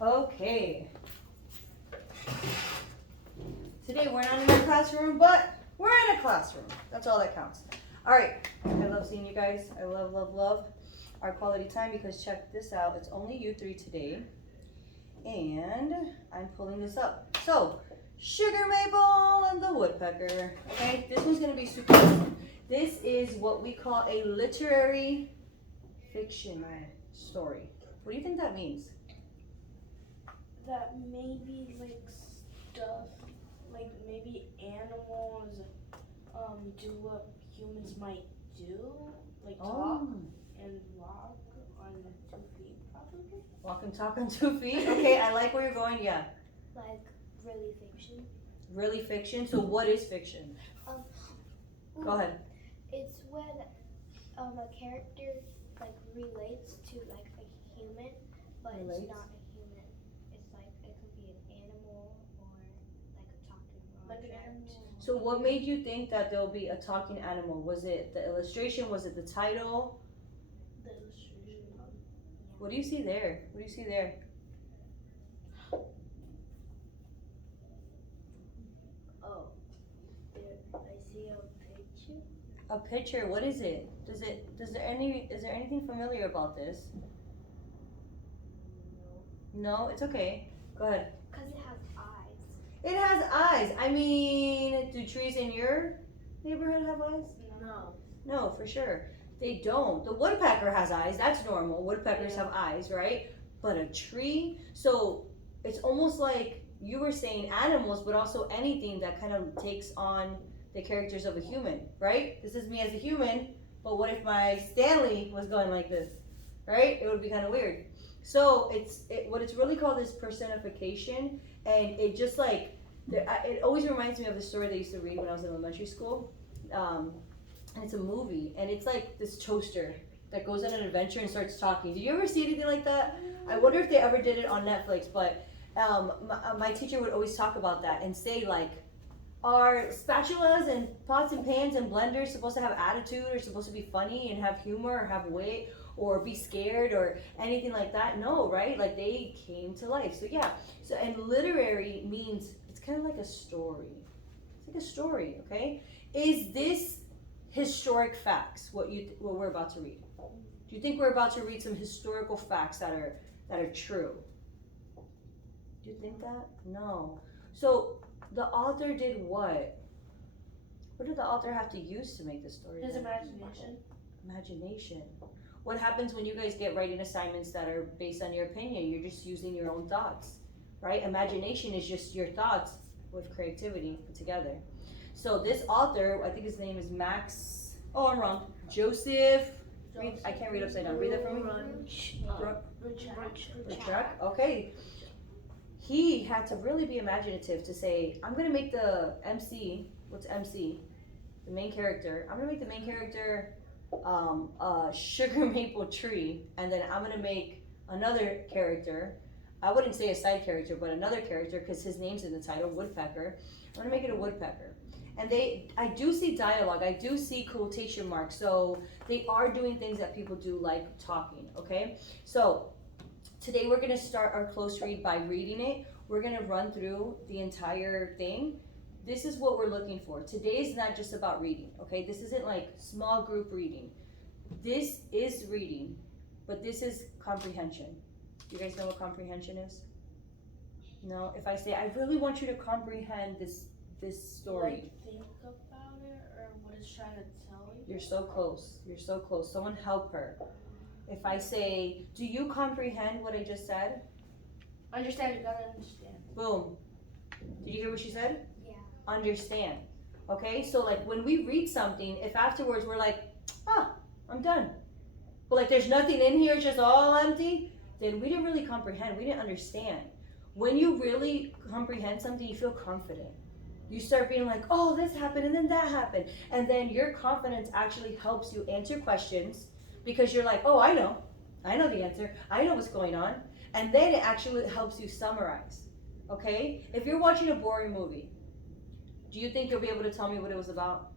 Okay. Today we're not in a classroom, but we're in a classroom. That's all that counts. All right. I love seeing you guys. I love, love, love our quality time because check this out. It's only you three today. And I'm pulling this up. So, Sugar Maple and the Woodpecker. Okay, this one's gonna be super easy. This is what we call a literary fiction story. What do you think that means? That maybe like stuff, like maybe animals do what humans might do, like talk and walk on 2 feet, probably. Walk and talk on 2 feet. Okay, I like where you're going. Yeah. Like really fiction. Really fiction. So what is fiction? Go ahead. It's when a character like relates to like a human, but Relates? it's not a human. It's like it could be an animal or like a talking Like an object. animal. So what made you think that there'll be a talking animal? Was it the illustration? Was it the title? The illustration. What do you see there? What do you see there? Oh, there, I see a picture. A picture. What is it? Is there anything familiar about this? No, it's okay. Go ahead. Because it has eyes. It has eyes. I mean, do trees in your neighborhood have eyes? No. No, for sure. They don't. The woodpecker has eyes. That's normal. Woodpeckers have eyes, right? But a tree, so it's almost like you were saying animals, but also anything that kind of takes on the characters of a human, right? This is me as a human, but what if my Stanley was going like this, right? It would be kind of weird. So what it's really called is personification, and it just like, it always reminds me of the story that I used to read when I was in elementary school. And it's a movie, and it's like this toaster that goes on an adventure and starts talking. Did you ever see anything like that? I wonder if they ever did it on Netflix, but my teacher would always talk about that and say like, are spatulas and pots and pans and blenders supposed to have attitude or supposed to be funny and have humor or have wit or be scared or anything like that? No, right? Like they came to life. So yeah, so and literary means it's kind of like a story. It's like a story, okay? Is this historic facts what we're about to read? Do you think we're about to read some historical facts that are true? Do you think that? No. So the author did what? What did the author have to use to make this story? His imagination. Imagination. What happens when you guys get writing assignments that are based on your opinion? You're just using your own thoughts, right? Imagination is just your thoughts with creativity put together. So this author, I think his name is Max. Oh, I'm wrong. Joseph. I can't read upside down. Read that for me. Ruchak. Okay. He had to really be imaginative to say, I'm gonna make the MC. What's MC? The main character. I'm gonna make the main character a sugar maple tree, and then I'm gonna make another character. I wouldn't say a side character, but another character because his name's in the title, Woodpecker. I'm gonna make it a woodpecker. And I do see dialogue, I do see quotation marks, so they are doing things that people do like talking, okay? So today we're gonna start our close read by reading it. We're gonna run through the entire thing. This is what we're looking for. Today is not just about reading, okay? This isn't like small group reading. This is reading, but this is comprehension. Do you guys know what comprehension is? No? If I say, I really want you to comprehend this story. Like think about it or what it's trying to tell you. You're so close. You're so close. Someone help her. If I say, do you comprehend what I just said? Understand, you gotta understand. Boom. Did you hear what she said? Yeah. Understand. Okay? So like when we read something, if afterwards we're like, I'm done. But like there's nothing in here, it's just all empty, then we didn't really comprehend. We didn't understand. When you really comprehend something, you feel confident. You start being like, oh, this happened and then that happened. And then your confidence actually helps you answer questions because you're like, oh, I know the answer. I know what's going on. And then it actually helps you summarize, okay? If you're watching a boring movie, do you think you'll be able to tell me what it was about?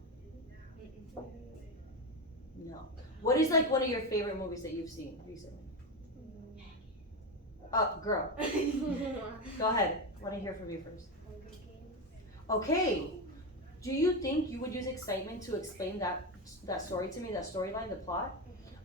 No. What is like one of your favorite movies that you've seen recently? Girl. Go ahead. Want to hear from you first. Hunger Games. Okay. Do you think you would use excitement to explain that story to me, that storyline, the plot?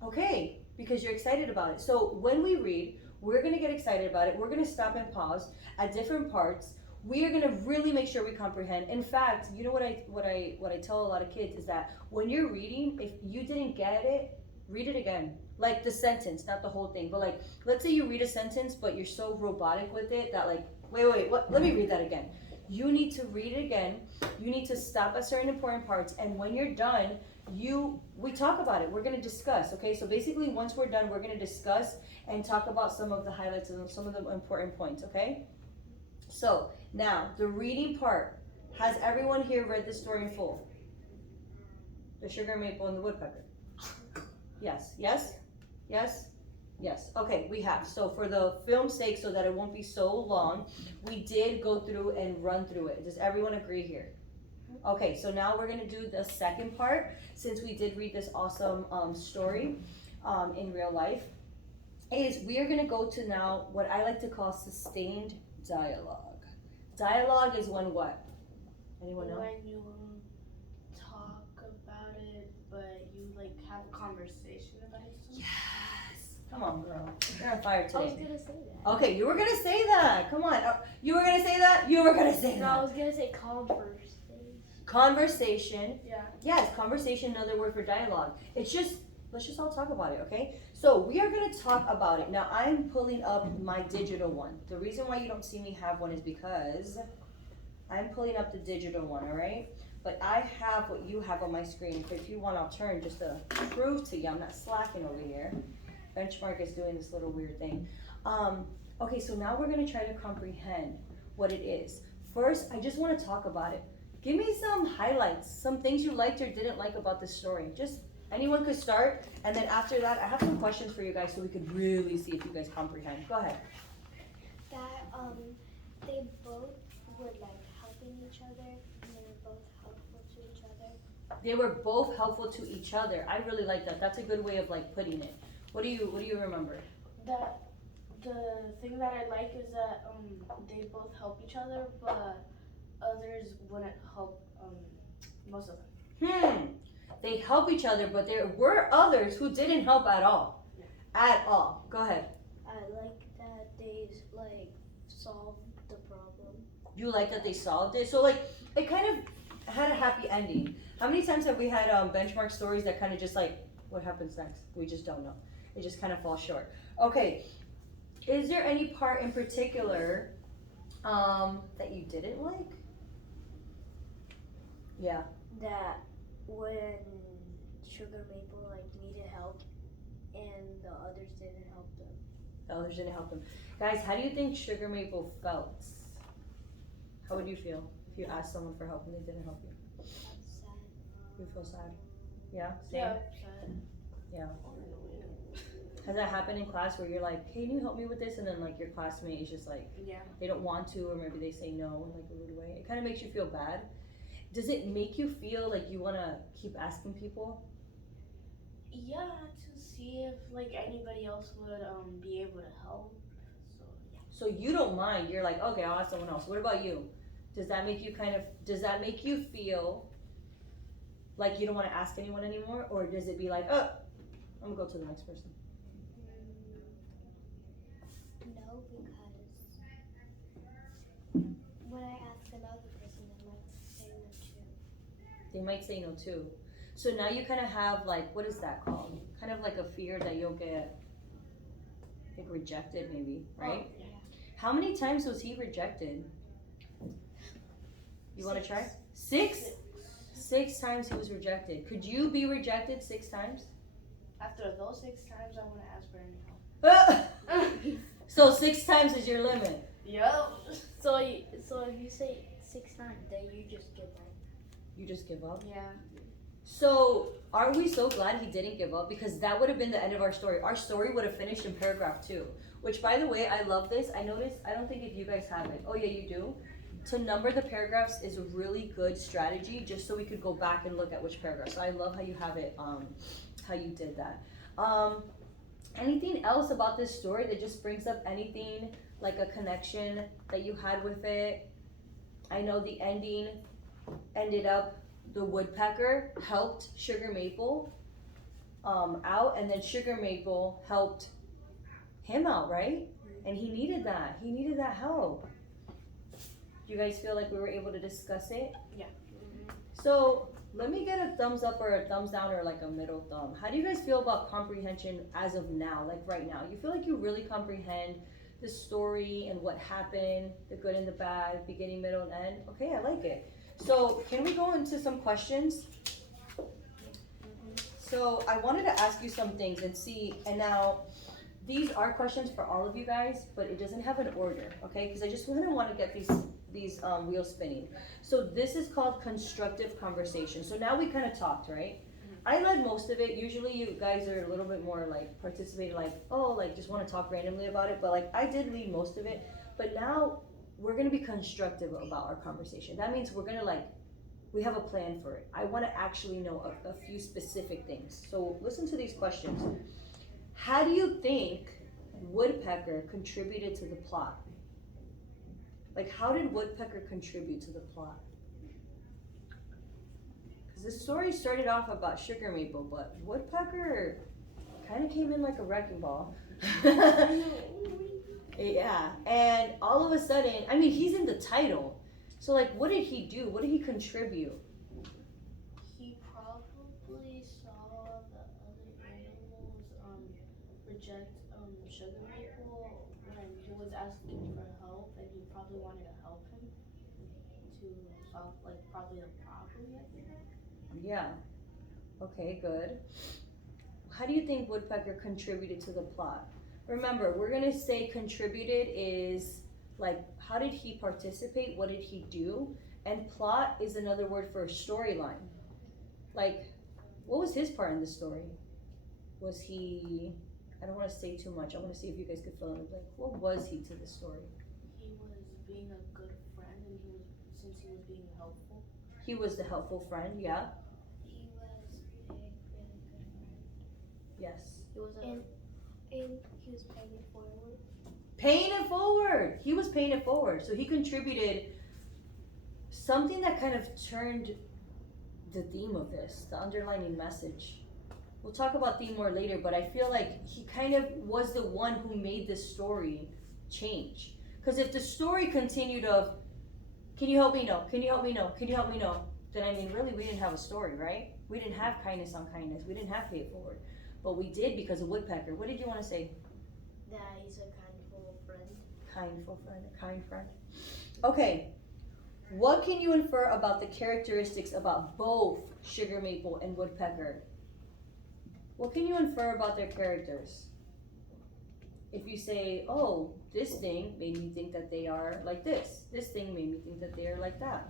Okay, because you're excited about it. So when we read, we're gonna get excited about it. We're gonna stop and pause at different parts. We are gonna really make sure we comprehend. In fact, you know what I tell a lot of kids is that when you're reading, if you didn't get it, read it again. Like the sentence, not the whole thing. But like, let's say you read a sentence, but you're so robotic with it that like, wait, what? Let me read that again. You need to read it again. You need to stop at certain important parts, and when you're done, we talk about it. We're gonna discuss. Okay, so basically, once we're done, we're gonna discuss and talk about some of the highlights and some of the important points. Okay. So now the reading part. Has everyone here read this story in full? The Sugar Maple and the Woodpecker. Yes. Yes. Yes. Yes, okay, we have. So for the film's sake, so that it won't be so long, we did go through and run through it. Does everyone agree here? Okay, so now we're gonna do the second part, since we did read this awesome story in real life, is we are gonna go to now what I like to call sustained dialogue. Dialogue is when what? Anyone know? When you talk about it, but you like have a conversation about it. Yes. Come on, girl. You're on fire I was today. gonna say that. Okay, you were gonna say that. Come on. You were gonna say that? You were gonna say No, I that. was gonna say conversation. Conversation. Yeah. Yes, conversation, another word for dialogue. It's just, let's just all talk about it, okay? So we are gonna talk about it. Now I'm pulling up my digital one. The reason why you don't see me have one is because I'm pulling up the digital one, all right? But I have what you have on my screen. So if you want, I'll turn just to prove to you I'm not slacking over here. Benchmark is doing this little weird thing. Okay, so now we're gonna try to comprehend what it is. First, I just wanna talk about it. Give me some highlights, some things you liked or didn't like about this story. Just anyone could start, and then after that, I have some questions for you guys so we could really see if you guys comprehend. Go ahead. That they both were like helping each other, and they were both helpful to each other. They were both helpful to each other. I really like that. That's a good way of like putting it. What do you remember? That the thing that I like is that they both help each other, but others wouldn't help most of them. They help each other, but there were others who didn't help at all. At all. Go ahead. I like that they like solved the problem. You like that they solved it? So like it kind of had a happy ending. How many times have we had benchmark stories that kind of just like, what happens next? We just don't know. It just kind of falls short. Okay. Is there any part in particular that you didn't like? Yeah. That when Sugar Maple like needed help, and the others didn't help them. The others didn't help them. Guys, how do you think Sugar Maple felt? How would you feel if you asked someone for help and they didn't help you? Sad. You would feel sad. Yeah? Same? Yeah. Yeah. Has that happened in class where you're like, hey, can you help me with this? And then like your classmate is just like, Yeah. they don't want to, or maybe they say no in like a rude way. It kind of makes you feel bad. Does it make you feel like you want to keep asking people? Yeah, to see if like anybody else would be able to help. So yeah. So you don't mind. You're like, okay, I'll ask someone else. What about you? Does that make you feel like you don't want to ask anyone anymore? Or does it be like, oh, I'm gonna go to the next person? No, because when I ask another person, they might say no too. They might say no too. So now you kind of have like, what is that called? Kind of like a fear that you'll get like rejected maybe, right? Oh, yeah. How many times was he rejected? You want to try? 6? 6 times he was rejected. Could you be rejected 6 times? After those 6 times, I wouldn't ask for any help. So 6 times is your limit. Yup. So if you say 6 times, then you just give up. You just give up? Yeah. So are we so glad he didn't give up? Because that would have been the end of our story. Our story would have finished in paragraph 2. Which, by the way, I love this. I noticed, I don't think if you guys have it. Oh yeah, you do. To number the paragraphs is a really good strategy, just so we could go back and look at which paragraph. So I love how you have it, how you did that. Anything else about this story that just brings up anything, like a connection that you had with it? I know the ending ended up, the woodpecker helped Sugar Maple out, and then Sugar Maple helped him out, right? And he needed that help. Do you guys feel like we were able to discuss it? Yeah. So let me get a thumbs up or a thumbs down or like a middle thumb. How do you guys feel about comprehension as of now, like right now? You feel like you really comprehend the story and what happened, the good and the bad, beginning, middle, and end? Okay, I like it. So can we go into some questions? So I wanted to ask you some things and see, and now these are questions for all of you guys, but it doesn't have an order, okay? Because I just didn't want to get these wheels spinning. So this is called constructive conversation. So now we kind of talked, right? I led most of it. Usually you guys are a little bit more like participating, like, oh, like just want to talk randomly about it. But like I did lead most of it. But now we're going to be constructive about our conversation. That means we're going to like, we have a plan for it. I want to actually know a few specific things. So listen to these questions. How do you think Woodpecker contributed to the plot? Like, how did Woodpecker contribute to the plot? Because this story started off about Sugar Maple, but Woodpecker kind of came in like a wrecking ball. Yeah, and all of a sudden, I mean, he's in the title. So, like, what did he do? What did he contribute? He probably saw the other animals reject Sugar Maple when he was asking for help, and he probably wanted to help him to solve, like, probably the problem, I think. Yeah. Okay, good. How do you think Woodpecker contributed to the plot? Remember, we're going to say contributed is like, how did he participate? What did he do? And plot is another word for storyline. Like, what was his part in the story? Was he, I don't want to say too much. I want to see if you guys could fill in the blank. What was he to the story? He was being a good friend, and since he was being helpful. He was the helpful friend, yeah? He was a really good friend. Yes. He was And he was paying it forward. Paying it forward. He was paying it forward. So he contributed something that kind of turned the theme of this, the underlining message. We'll talk about theme more later, but I feel like he kind of was the one who made this story change. Because if the story continued of, can you help me? No. Can you help me? No. Can you help me? No. Then I mean, really, we didn't have a story, right? We didn't have kindness on kindness. We didn't have pay it forward. But we did because of Woodpecker. What did you want to say? that he's a kindful friend. Kindful friend, a kind friend. Okay. What can you infer about the characteristics about both Sugar Maple and Woodpecker? What can you infer about their characters? If you say, oh, this thing made me think that they are like this. This thing made me think that they are like that.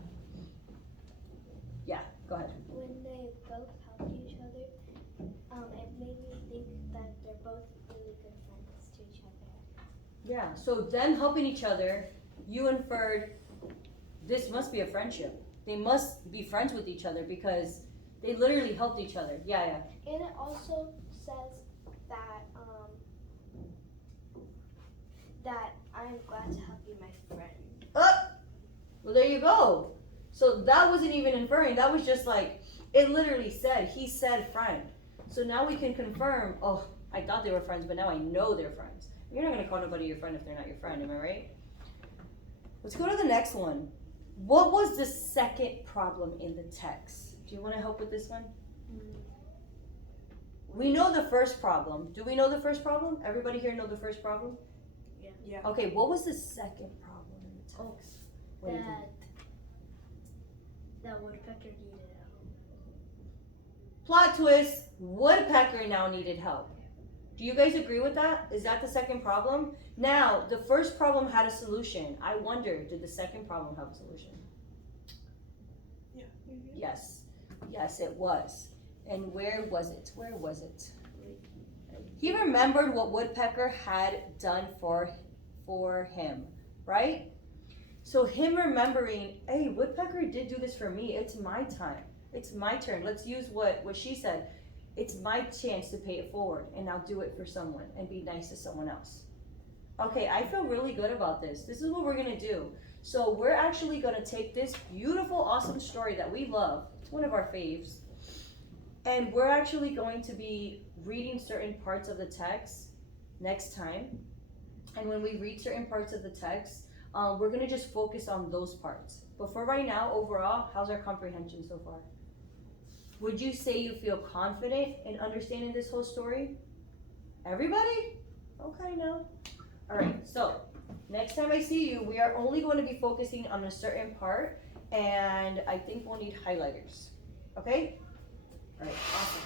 Yeah, go ahead. When they both helped each other, it made me think that they're both really good friends to each other. Yeah, so them helping each other, you inferred this must be a friendship. They must be friends with each other because they literally helped each other. Yeah. And it also says that that I'm glad to help you, my friend. Well, there you go. So that wasn't even inferring. That was just like, it literally said, he said friend. So now we can confirm, oh, I thought they were friends, but now I know they're friends. You're not going to call nobody your friend if they're not your friend, am I right? Let's go to the next one. What was the second problem in the text? Do you want to help with this one? We know the first problem. Do we know the first problem? Everybody here know the first problem? Yeah. Okay, what was the second problem in the text? What do you think? That Woodpecker needed help. Plot twist, Woodpecker now needed help. Do you guys agree with that? Is that the second problem? Now, the first problem had a solution. I wonder, did the second problem have a solution? Yeah. Mm-hmm. Yes. Yes, it was. And where was it? Where was it? He remembered what Woodpecker had done for him, right? So him remembering, hey, Woodpecker did do this for me. It's my time. It's my turn. Let's use what she said. it's my chance to pay it forward, and I'll do it for someone and be nice to someone else. Okay, I feel really good about this. This is what we're gonna do. So we're actually gonna take this beautiful, awesome story that we love. It's one of our faves. And we're actually going to be reading certain parts of the text next time. And when we read certain parts of the text, we're gonna just focus on those parts. But for right now, overall, how's our comprehension so far? Would you say you feel confident in understanding this whole story? Everybody? Okay, no. All right, so next time I see you, we are only going to be focusing on a certain part, and I think we'll need highlighters. Okay? All right, awesome.